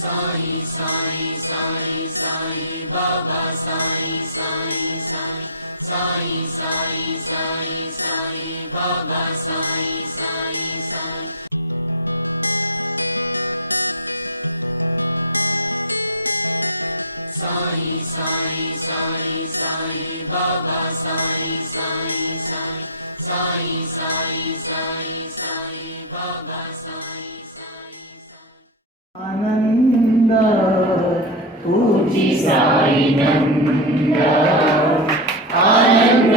Sai Sai Sai Sai Baba Sai Sai Sai Sai Sai Sai Sai Baba Sai Sai Sai Sai Sai Sai Sai Baba Sai Sai Sai Sai Sai Sai Sai Baba Sai Sai Sai Anand Nanda పూజి Sai Ananda.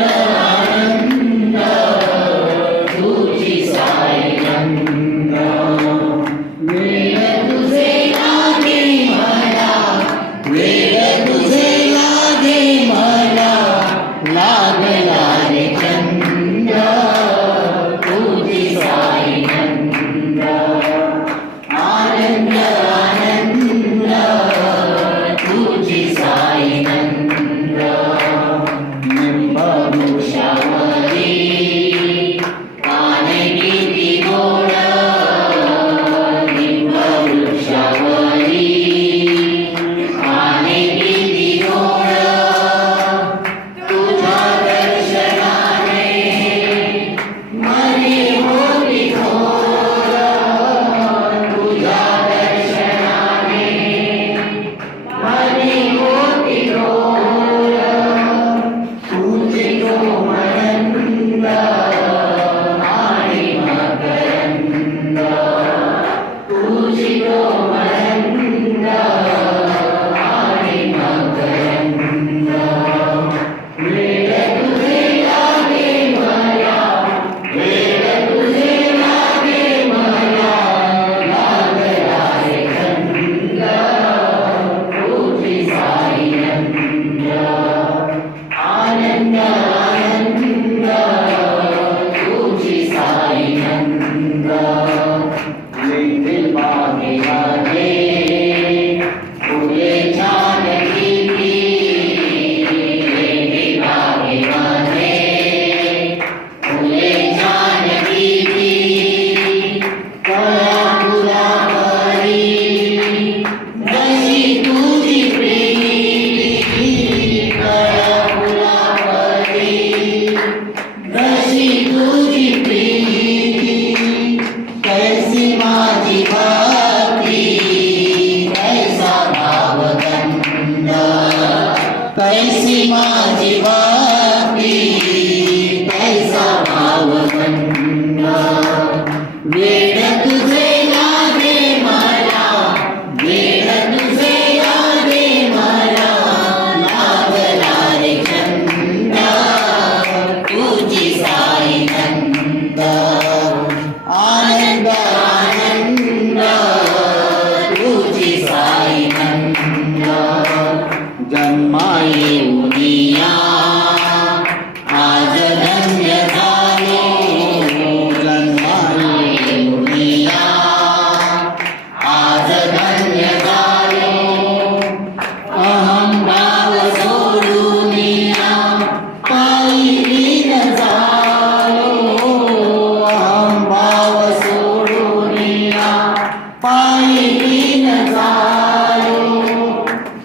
Shima.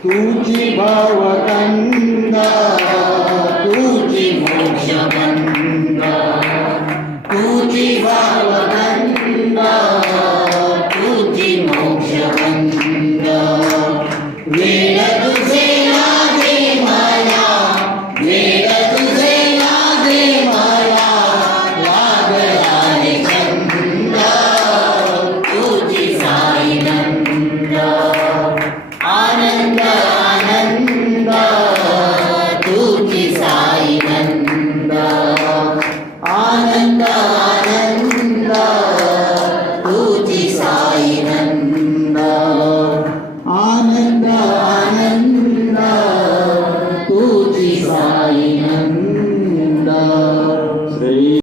Tuji Bhavananda, Tuji Moksha Banda, Tuji Bhavananda.